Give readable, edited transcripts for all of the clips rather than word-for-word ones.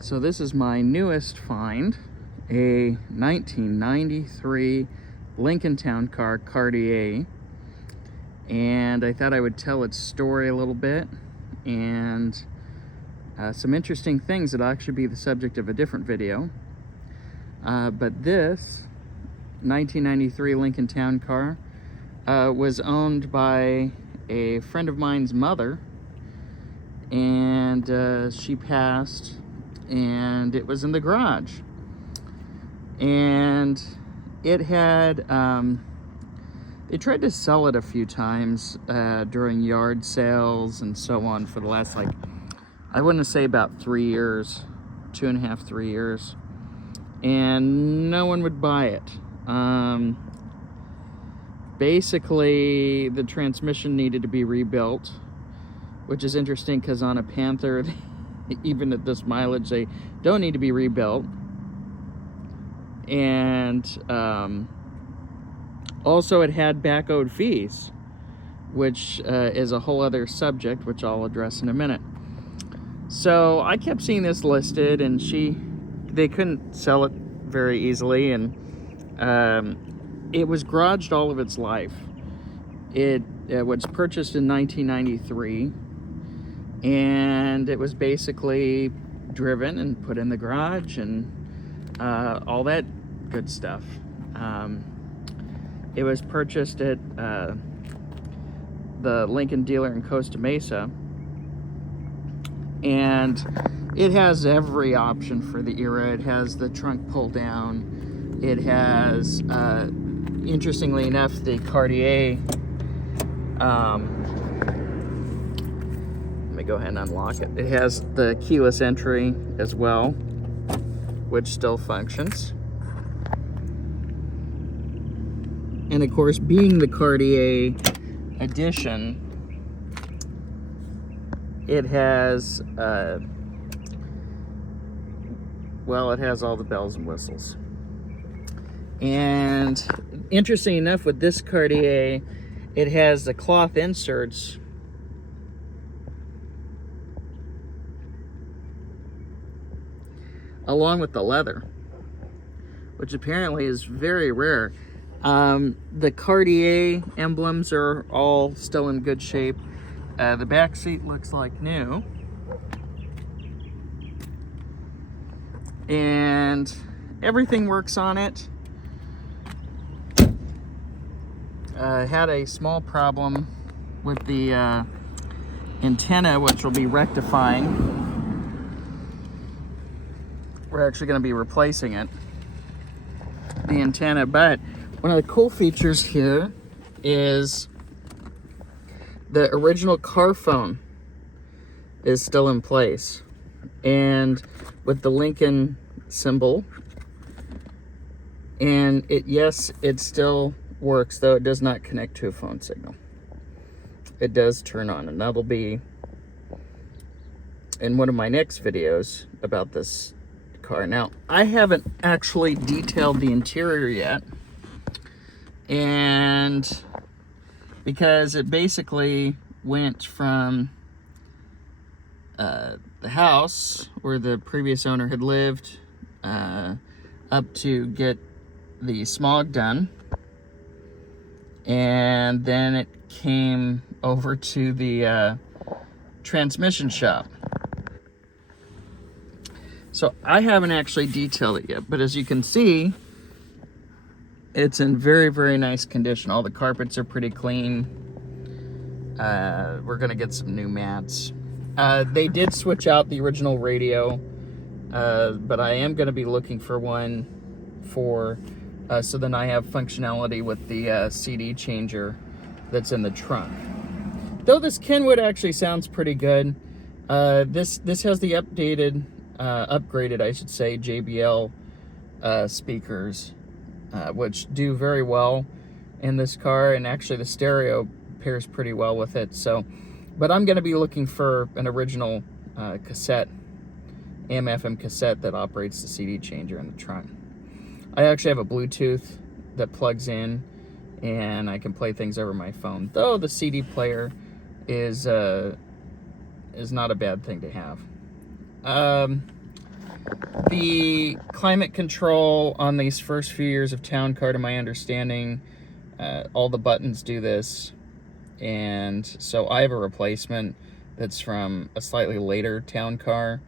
So this is my newest find, a 1993 Lincoln Town Car Cartier, and I thought I would tell its story a little bit and some interesting things that'll actually be the subject of a different video. But this 1993 Lincoln Town Car was owned by a friend of mine's mother, and she passed, and it was in the garage, and it had they tried to sell it a few times during yard sales and so on for the last, like, I wouldn't say about 3 years, 2.5, 3 years, and no one would buy it. Basically the transmission needed to be rebuilt, which is interesting because on a Panther, even at this mileage, they don't need to be rebuilt. And also it had back owed fees, which is a whole other subject, which I'll address in a minute. So I kept seeing this listed, and they couldn't sell it very easily, and it was garaged all of its life. It was purchased in 1993, and it was basically driven and put in the garage and all that good stuff. It was purchased at the Lincoln dealer in Costa Mesa, and it has every option for the era. It has the trunk pull down. It has, interestingly enough, the Cartier, let me go ahead and unlock it. It has the keyless entry as well, which still functions. And of course, being the Cartier edition, it has, well, it has all the bells and whistles. And interesting enough, with this Cartier, it has the cloth inserts along with the leather, which apparently is very rare. The Cartier emblems are all still in good shape. The back seat looks like new, and everything works on it. Had a small problem with the antenna, which will be rectifying. We're actually going to be replacing it, the antenna. But one of the cool features here is the original car phone is still in place, and with the Lincoln symbol. And yes, it still works, though it does not connect to a phone signal. It does turn on, and that'll be in one of my next videos about this car. Now, I haven't actually detailed the interior yet, and because it basically went from the house where the previous owner had lived up to get the smog done, and then it came over to the transmission shop. So I haven't actually detailed it yet, but as you can see, it's in very, very nice condition. All the carpets are pretty clean. We're gonna get some new mats. They did switch out the original radio, but I am gonna be looking for one for, so then I have functionality with the CD changer that's in the trunk. Though this Kenwood actually sounds pretty good. This has the upgraded, I should say, JBL speakers, which do very well in this car, and actually the stereo pairs pretty well with it. So, but I'm going to be looking for an original cassette, AM/FM cassette that operates the CD changer in the trunk. I actually have a Bluetooth that plugs in, and I can play things over my phone. Though the CD player is not a bad thing to have. The climate control on these first few years of Town Car, to my understanding, all the buttons do this. And so I have a replacement that's from a slightly later Town Car.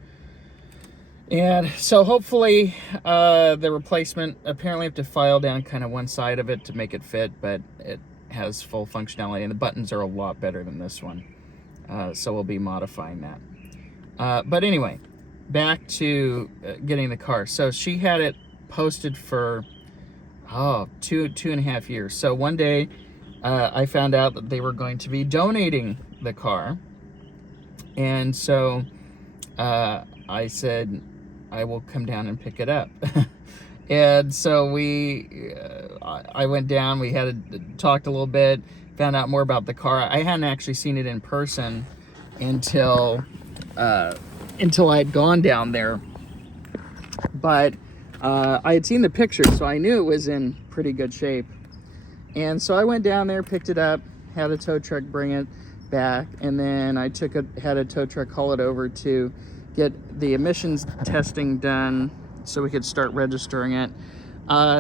And so hopefully the replacement, apparently I have to file down kind of one side of it to make it fit, but it has full functionality, and the buttons are a lot better than this one. So we'll be modifying that. But anyway, back to getting the car. So she had it posted for, two and a half years. So one day I found out that they were going to be donating the car. And so I said, I will come down and pick it up. And so I went down, we had talked a little bit, found out more about the car. I hadn't actually seen it in person until I had gone down there. But I had seen the pictures, so I knew it was in pretty good shape. And so I went down there, picked it up, had a tow truck bring it back, and then I had a tow truck haul it over to get the emissions testing done so we could start registering it.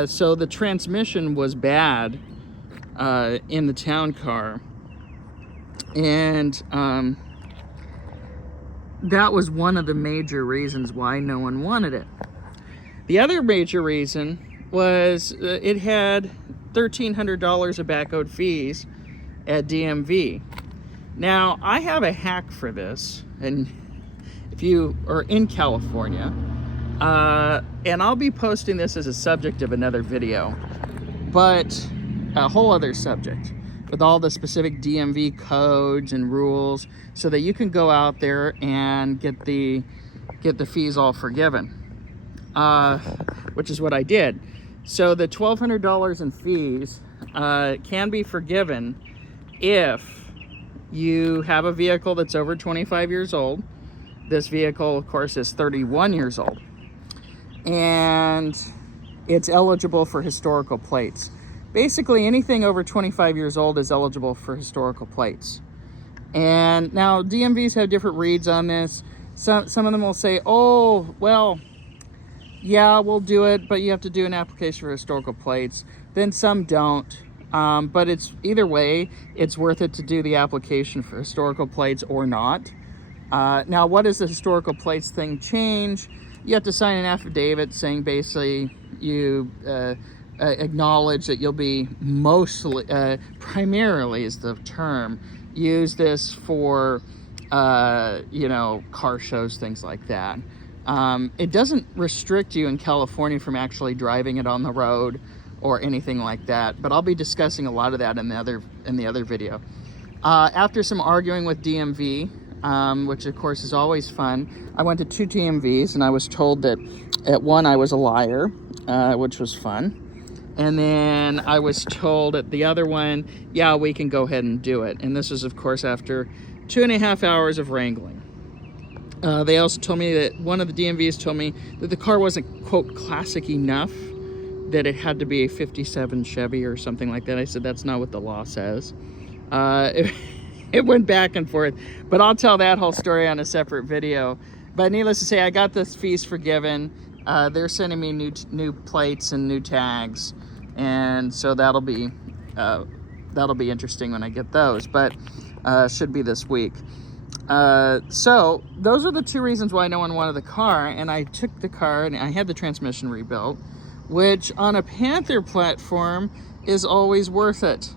So the transmission was bad in the Town Car, and that was one of the major reasons why no one wanted it. The other major reason was it had $1,300 of back-owed fees at DMV. Now, I have a hack for this, and if you are in California, and I'll be posting this as a subject of another video, but a whole other subject with all the specific DMV codes and rules so that you can go out there and get the fees all forgiven, which is what I did. So the $1,200 in fees can be forgiven if you have a vehicle that's over 25 years old. This vehicle, of course, is 31 years old, and it's eligible for historical plates. Basically, anything over 25 years old is eligible for historical plates. And now DMVs have different reads on this. Some of them will say, oh, well, yeah, we'll do it, but you have to do an application for historical plates. Then some don't. But it's either way, it's worth it to do the application for historical plates or not. Now, what does the historical plates thing change? You have to sign an affidavit saying basically you acknowledge that you'll be primarily is the term, use this for, car shows, things like that. It doesn't restrict you in California from actually driving it on the road or anything like that, but I'll be discussing a lot of that in the other video. After some arguing with DMV, which of course is always fun, I went to 2 DMVs and I was told that at one I was a liar, which was fun. And then I was told at the other one, yeah, we can go ahead and do it. And this was, of course, after 2.5 hours of wrangling. They also told me that one of the DMVs told me that the car wasn't, quote, classic enough, that it had to be a 57 Chevy or something like that. I said, that's not what the law says. It went back and forth, but I'll tell that whole story on a separate video. But needless to say, I got the fees forgiven. They're sending me new plates and new tags, and so that'll be interesting when I get those. But should be this week. So those are the 2 reasons why no one wanted the car, and I took the car and I had the transmission rebuilt, which on a Panther platform is always worth it.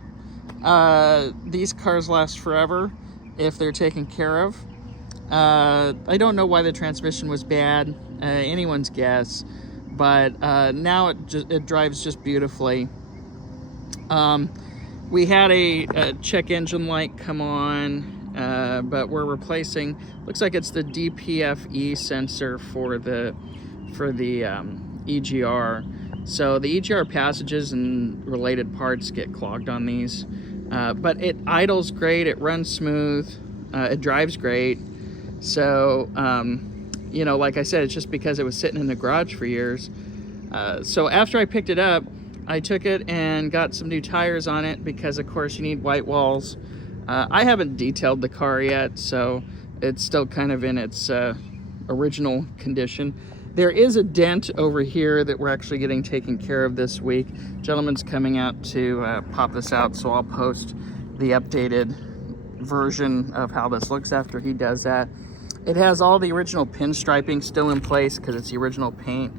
These cars last forever if they're taken care of. I don't know why the transmission was bad, anyone's guess, but now it drives just beautifully. We had a check engine light come on, but we're replacing, looks like it's the DPFE sensor for the EGR. So the EGR passages and related parts get clogged on these, but it idles great, it runs smooth, it drives great. So, like I said, it's just because it was sitting in the garage for years. So after I picked it up, I took it and got some new tires on it because, of course, you need white walls. I haven't detailed the car yet, so it's still kind of in its original condition. There is a dent over here that we're actually getting taken care of this week. Gentleman's coming out to pop this out, so I'll post the updated version of how this looks after he does that. It has all the original pinstriping still in place because it's the original paint.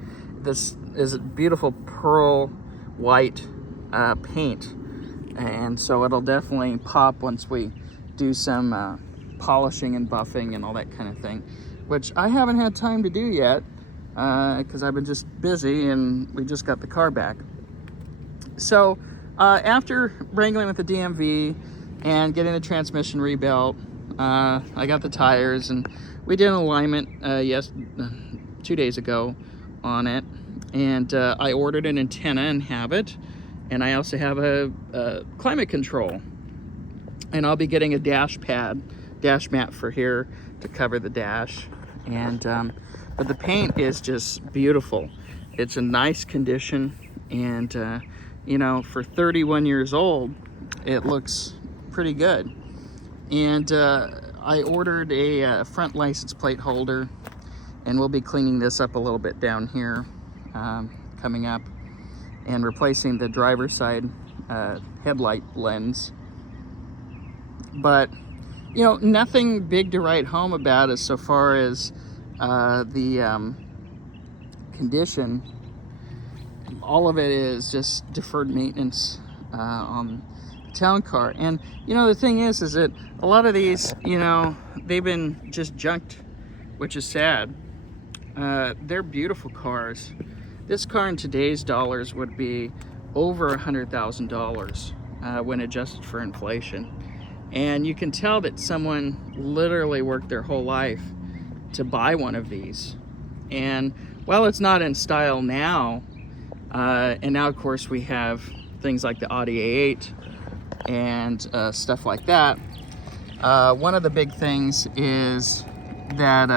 This is a beautiful pearl white paint, and so it'll definitely pop once we do some polishing and buffing and all that kind of thing, which I haven't had time to do yet because I've been just busy and we just got the car back. So after wrangling with the DMV and getting the transmission rebuilt, I got the tires, and we did an alignment 2 days ago on it, and I ordered an antenna and have it, and I also have a climate control, and I'll be getting a dash mat for here to cover the dash. And but the paint is just beautiful. It's a nice condition, and you know, for 31 years old, it looks pretty good. And I ordered a front license plate holder, and we'll be cleaning this up a little bit down here coming up, and replacing the driver's side headlight lens. But you know, nothing big to write home about as so far as the condition. All of it is just deferred maintenance on the town car. And you know, the thing is that a lot of these, you know, they've been just junked, which is sad. They're beautiful cars. This car in today's dollars would be over $100,000 when adjusted for inflation. And you can tell that someone literally worked their whole life to buy one of these. And while it's not in style now, and now of course we have things like the Audi A8 and stuff like that, one of the big things is that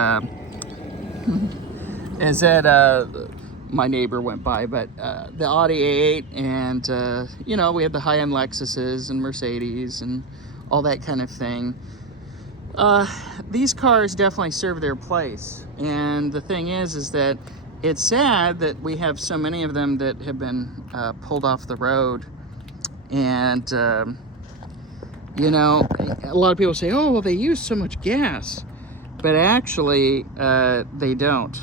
my neighbor went by, but the Audi A8 and you know, we have the high-end Lexuses and Mercedes and all that kind of thing. These cars definitely serve their place, and the thing is that it's sad that we have so many of them that have been pulled off the road. And you know, a lot of people say, oh well, they use so much gas, but actually they don't.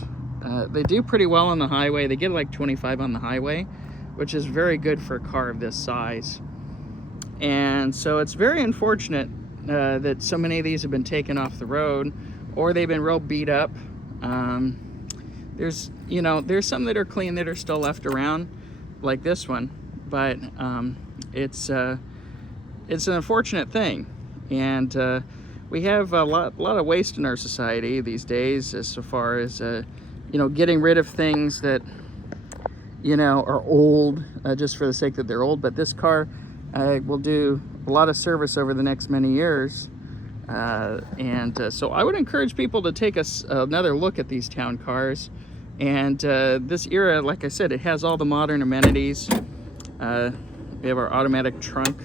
They do pretty well on the highway. They get like 25 on the highway, which is very good for a car of this size. And so it's very unfortunate that so many of these have been taken off the road, or they've been real beat up. There's, you know, there's some that are clean that are still left around, like this one, but it's an unfortunate thing. And we have a lot of waste in our society these days, as so far as you know, getting rid of things that, you know, are old just for the sake that they're old. But this car will do a lot of service over the next many years, and so I would encourage people to take another look at these town cars. And this era, like I said, it has all the modern amenities. We have our automatic trunk,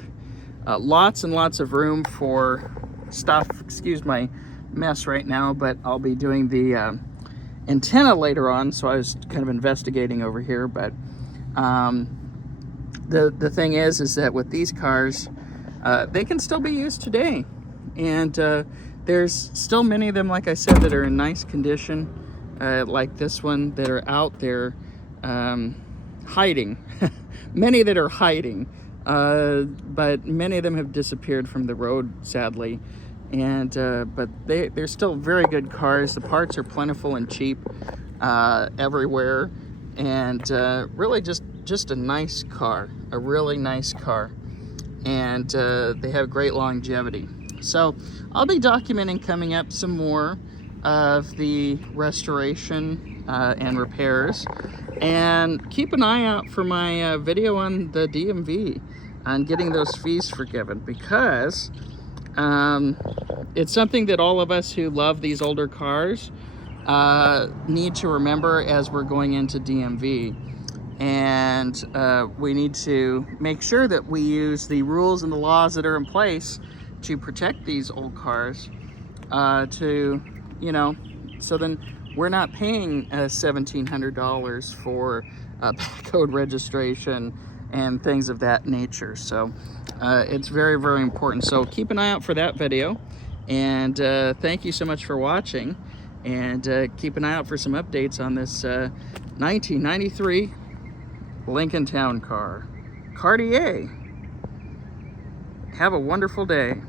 lots and lots of room for stuff. Excuse my mess right now, but I'll be doing the antenna later on, so I was kind of investigating over here. But the thing is that with these cars, they can still be used today, and there's still many of them, like I said, that are in nice condition, like this one, that are out there hiding. Many that are hiding, but many of them have disappeared from the road, sadly. And but they're still very good cars. The parts are plentiful and cheap everywhere, and really just a nice car, a really nice car. And they have great longevity. So I'll be documenting coming up some more of the restoration and repairs, and keep an eye out for my video on the DMV on getting those fees forgiven, because it's something that all of us who love these older cars need to remember as we're going into DMV. And we need to make sure that we use the rules and the laws that are in place to protect these old cars, to, you know, So then we're not paying $1,700 for code registration and things of that nature. So it's very, very important. So keep an eye out for that video. And thank you so much for watching. And keep an eye out for some updates on this 1993 Lincoln Town Car. Cartier. Have a wonderful day.